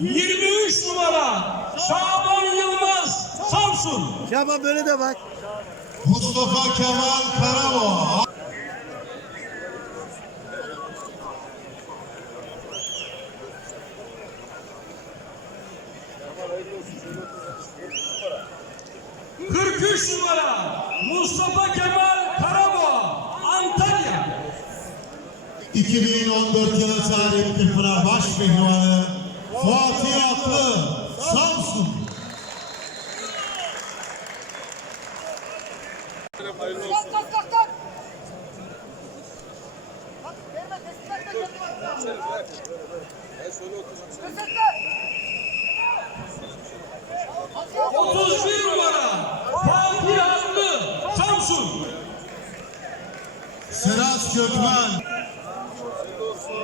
İyi birisi. 23 numara Şaban Yılmaz Samsun. Şaban böyle de bak. Mustafa Kemal Karaboğa. Cık, 43 numara Mustafa Kemal Karaboğa Antalya. 2014 yılı tarihli Kırpınar baş pehlivanı Fatih Atlı Samsun. Etme. 31 numara Fatih Atlı Samsun. Serhat Gökmen. Cık,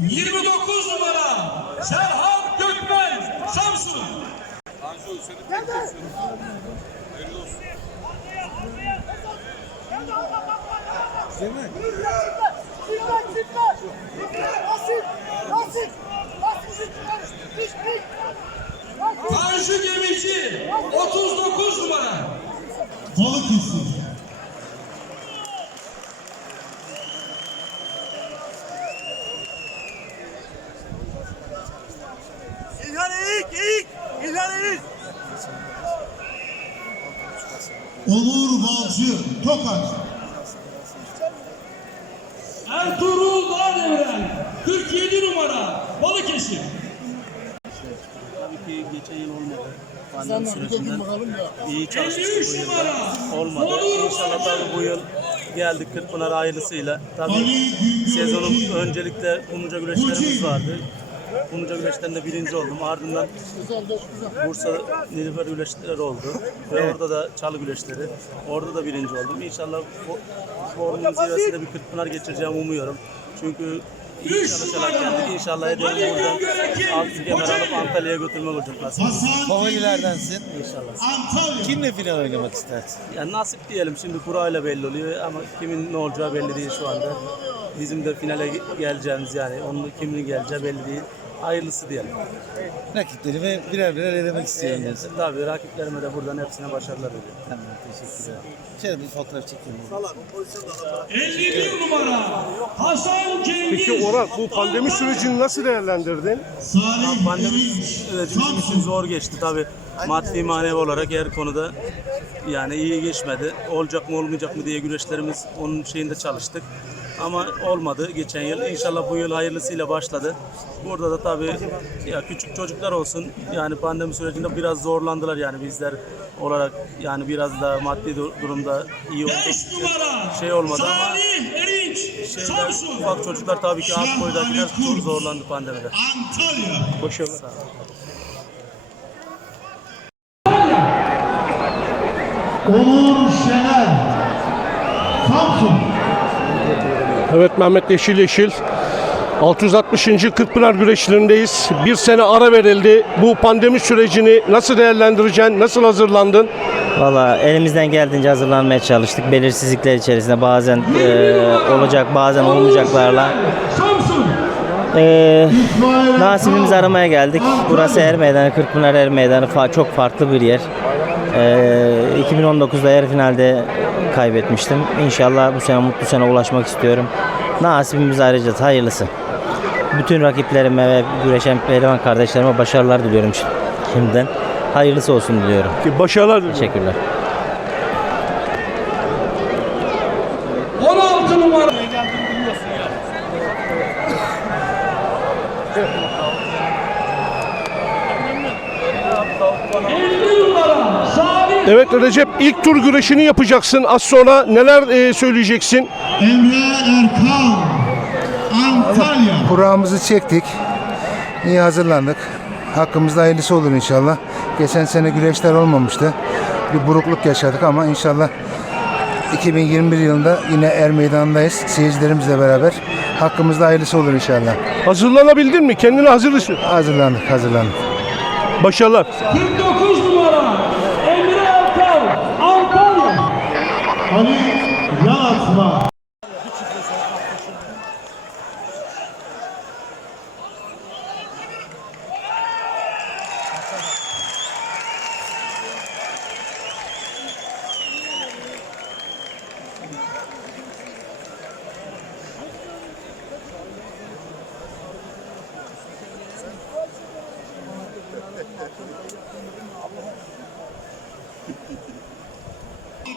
29 numara Serhat Gökmen Samsun. Çıkma, çıkma. Nasip, nasip. Nasip çıkma. Piş, piş. Tanju Gemici 39 numara. Balıkesir. İlhan ilk ilk. İlhan ilk. Onur Balcı Tokat. Ertuğrul Dağdeviren 47 numara Balıkesir. Geçen yıl olmadı. Pandemi sürecinden iyi çalıştık 53 bu yılda. Olmadı. İnşallah tabii bu yıl geldik Kırkpınar hayırlısıyla. Tabii sezonun öncelikle Kumluca güreşlerimiz vardı. Kumluca güreşlerinde birinci oldum. Ardından Bursa Nilüfer güreşleri oldu. Ve orada da çalı güreşleri. Orada da birinci oldum. İnşallah bu formun zirvesinde bir Kırkpınar geçireceğimi umuyorum. Çünkü iyi çalışarak geldik. İnşallah hedefim buradan altı kemer alıp Antalya'ya götürmek olacak nasip. Favorilerdensin. İnşallah. Antalya. Kimle final oynamak istersin? Yani nasip diyelim şimdi kurayla belli oluyor ama kimin ne olacağı belli değil şu anda. Bizim de finale ge- geleceğimiz yani onun kimin geleceği belli değil. Hayırlısı diyelim. Rakiplerimi birer birer elemek istiyorum diyorsun. Tabii rakiplerime de buradan hepsine başarılar diliyorum. Tamam teşekkür ederim. Şöyle bir fotoğraf çekeyim. 51 numara Hasan Cengiz. Peki Orak bu pandemi sürecini nasıl değerlendirdin? Salih Pandemi süreci bizim için zor geçti tabii. Maddi manevi olarak her konuda yani iyi geçmedi. Olacak mı olmayacak mı diye güreşlerimiz onun şeyinde çalıştık. Ama olmadı geçen yıl. İnşallah bu yıl hayırlısıyla başladı. Burada da tabii ya küçük çocuklar olsun yani pandemi sürecinde biraz zorlandılar yani bizler olarak yani biraz da maddi dur- durumda iyi olduk. 5 numara Şey olmadı ama şeyler, Samsun. ufak çocuklar tabii ki alt boydakiler çok zorlandı pandemide. Antalya. Başarılar. Onur Şener. Samsun. Evet Mehmet Yeşil Yeşil. 660. Kırkpınar güreşlerindeyiz. Bir sene ara verildi. Bu pandemi sürecini nasıl değerlendireceksin? Nasıl hazırlandın? Valla elimizden geldiğince hazırlanmaya çalıştık. Belirsizlikler içerisinde bazen e, olacak bazen olmayacaklarla e, nasibimizi aramaya geldik. Burası Er Meydanı, Kırkpınar Er Meydanı çok farklı bir yer. E, 2019'da yarı finalde kaybetmiştim. İnşallah bu sene mutlu sene ulaşmak istiyorum. Nasibimiz arayacağız. Hayırlısı. Bütün rakiplerime ve güreşen pehlivan kardeşlerime başarılar diliyorum şi- şimdiden. Hayırlısı olsun diliyorum. Ki Başarılar diliyorum. Teşekkürler. 16 numara. ...50 numara Salih Evet Recep ilk tur güreşini yapacaksın. Az sonra neler e, söyleyeceksin? Emre Erkan. Antalya. Kurağımızı çektik. İyi hazırlandık. Hakkımızda hayırlısı olur inşallah. Geçen sene güreşler olmamıştı. Bir burukluk yaşadık ama inşallah 2021 yılında yine Er Meydanı'ndayız. Seyircilerimizle beraber. Hakkımızda hayırlısı olur inşallah. Hazırlanabildin mi? Kendini hazır mısın? Hazırlandık, hazırlandık. Başarılar. Ali Yalatma.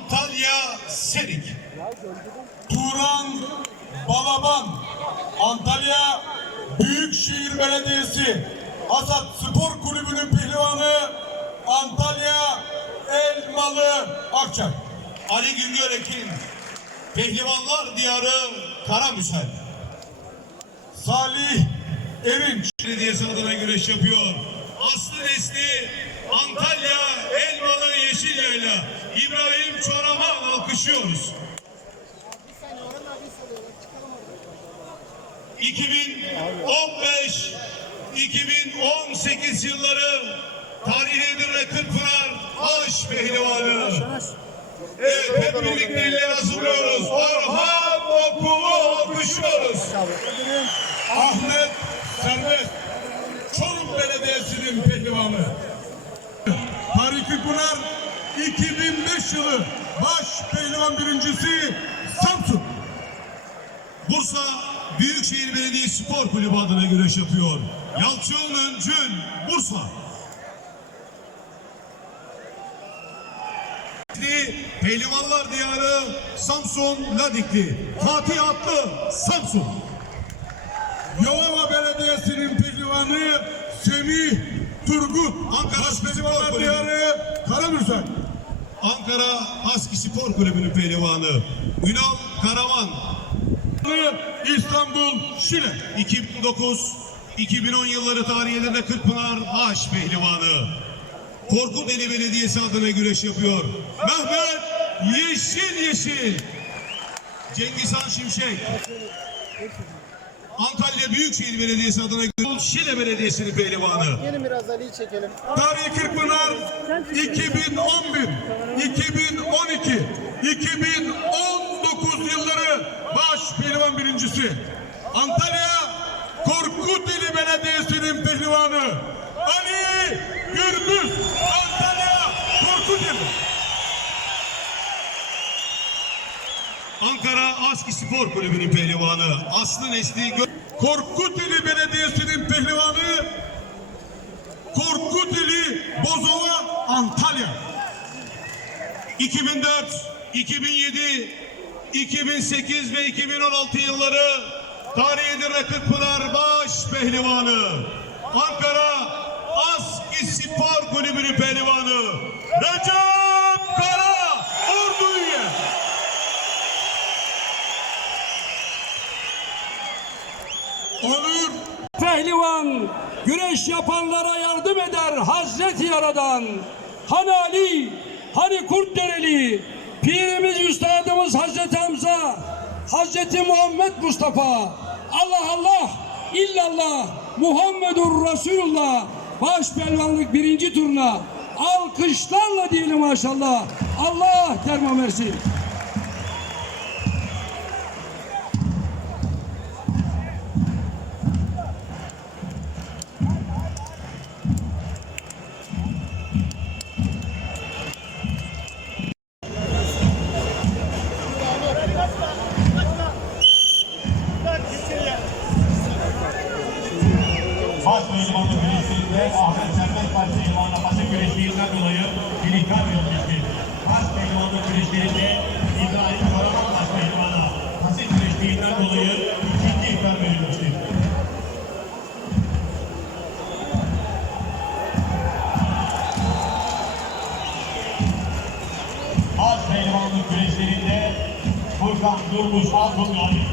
Antalya Serik. Turan Balaban. Antalya Büyükşehir Belediyesi. Asat Spor Kulübü'nün pehlivanı Antalya Elmalı Akçak. Ali Güngör Ekin. Pehlivanlar Diyarı Karamüsel. Salih Erinç. Belediyesi adına güreş yapıyor. Aslı Nesli Antalya Elmalı Yeşilyayla İbrahim Çoraman alkışlıyoruz. 2015 2018 yılları Tarihi Edirne Kırkpınar Aş Pehlivanı. Evet hep birlikte eller hazırlıyoruz. Orhan Okulu alkışlıyoruz. Ahmet Servet Çorum Belediyesi'nin pehlivanı. Tarık Pınar 2005 yılı baş pehlivan birincisi Samsun. Bursa Büyükşehir Belediye Spor Kulübü adına güreş yapıyor. Yalçın Öncün, Bursa. Pehlivanlar Diyarı Samsun Ladikli. Fatih Atlı Samsun. Yalova Belediyesi'nin pehlivanı Semih Turgut. Ankara Pehlivanlar Diyarı Karamürsel. Ankara Aski Spor Kulübü'nün pehlivanı Ünal Karaman. İstanbul Şile. 2009 2010 yılları tarihinde Kırkpınar Haş pehlivanı. Korkuteli Belediyesi adına güreş yapıyor. Mehmet Yeşil Yeşil. Cengizhan Şimşek. Antalya Büyükşehir Belediyesi adına Şile Belediyesi'nin pehlivanı. Gelin biraz Ali'yi çekelim. Tarihi Kırkpınar 2011, 2012, 2019 yılları baş pehlivan birincisi. Antalya Korkuteli Belediyesi'nin pehlivanı Ali Gürbüz. Antalya Korkuteli. Ankara Aski Spor Kulübü'nün pehlivanı Aslı Nesli Gö- Korkuteli Belediyesi'nin pehlivanı Korkuteli Bozova Antalya 2004, 2007, 2008 ve 2016 yılları Tarihi Edirne Kırkpınar Baş Pehlivanı Ankara Aski Spor Kulübü'nün pehlivanı Recep Kara Ordu üye. Onur Pehlivan güreş yapanlara yardım eder Hazreti Yaradan. Hani Ali, hani Kurtdereli, Pirimiz Üstadımız Hazreti Hamza, Hazreti Muhammed Mustafa. Allah Allah, illallah, Muhammedur Resulullah. Baş pehlivanlık birinci turuna alkışlarla diyelim maşallah. Allah derman Baş